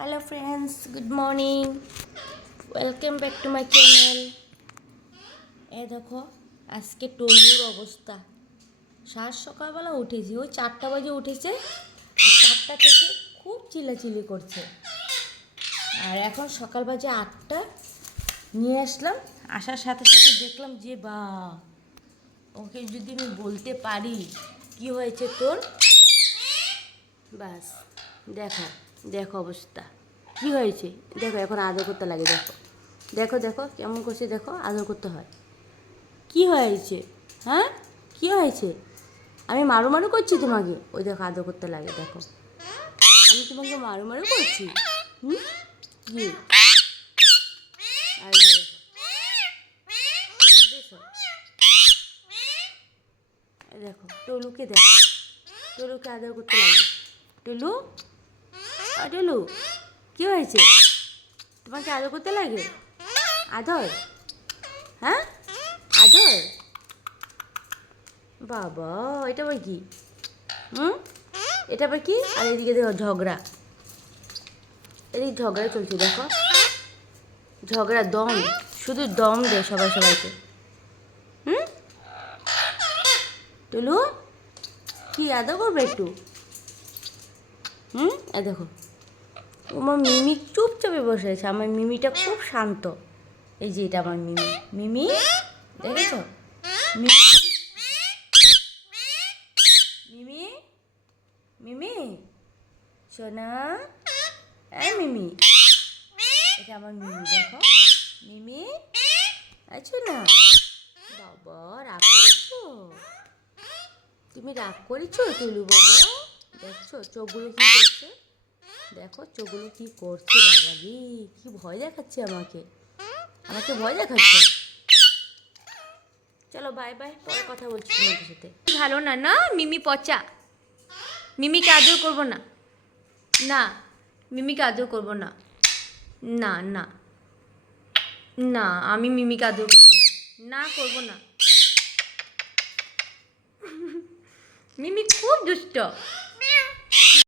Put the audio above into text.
Hello friends, good morning, welcome back to my channel. দেখো আজকে টলুর অবস্থা। সকালবেলা উঠেছি, ওই 4টা বাজে উঠেছে, আর 4টা থেকে খুব চিল্লাচিল্লি করছে। আর এখন সকাল বাজে 8টা, নিয়ে আসলাম। আসার সাথে সাথে দেখলাম যে ওকে যদি আমি বলতে পারি কি হয়েছে তোর, বাস দেখো দেখো অবস্থা কি হয়েছে। দেখো এখন আদর করতে লাগে, দেখো দেখো দেখো কেমন করছে, দেখো আদর করতে হয়। কি হয়েছে? হ্যাঁ, কি হয়েছে? আমি মারু মারু করছি তোমাকে? ওই দেখো আদর করতে লাগে, দেখো আমি তোমাকে মারু মারু করছি। কি আর দেখো টলুকে, দেখো টলুকে আদর করতে লাগে। টলু, টলু কি হয়েছে? তোমাকে আদর করতে লাগে? আদর, হ্যাঁ আদর। বাবা এটা আবার কি? এটা আবার কি? আর এদিকে দেখো ঝগড়া, এদিকে ঝগড়া চলছে, দেখো ঝগড়া, দম, শুধু দম দেয় সবাইকে। টুলু কি আদর করবে একটু? এ দেখো আমার মিমি চুপচাপে বসে আছে। আমার মিমিটা খুব শান্ত। এই যে এটা আমার মিমি। মিমি দেখেছ? মিমি মিমি মিমি সোনা, মিমি, এটা আমার মিমি, দেখো মিমি আছো না? বাবা রাগ করেছো? তুমি রাগ করেছো টুলু বাবা? দেখছো চোখগুলো কি করছে? দেখো চোখগুলো কি করছে? বাবা রে, কি ভয় দেখাচ্ছে আমাকে ভয় দেখাচ্ছে। চলো বাই বাই, পরে কথা বলছি তোমাদের সাথে। ভালো না, না মিমি পচা। মিমিকে আদর করবো না, না মিমিকে আদর করবো না, না না না, আমি মিমিকে আদর করবো না, না করবো না। মিমি খুব দুষ্ট।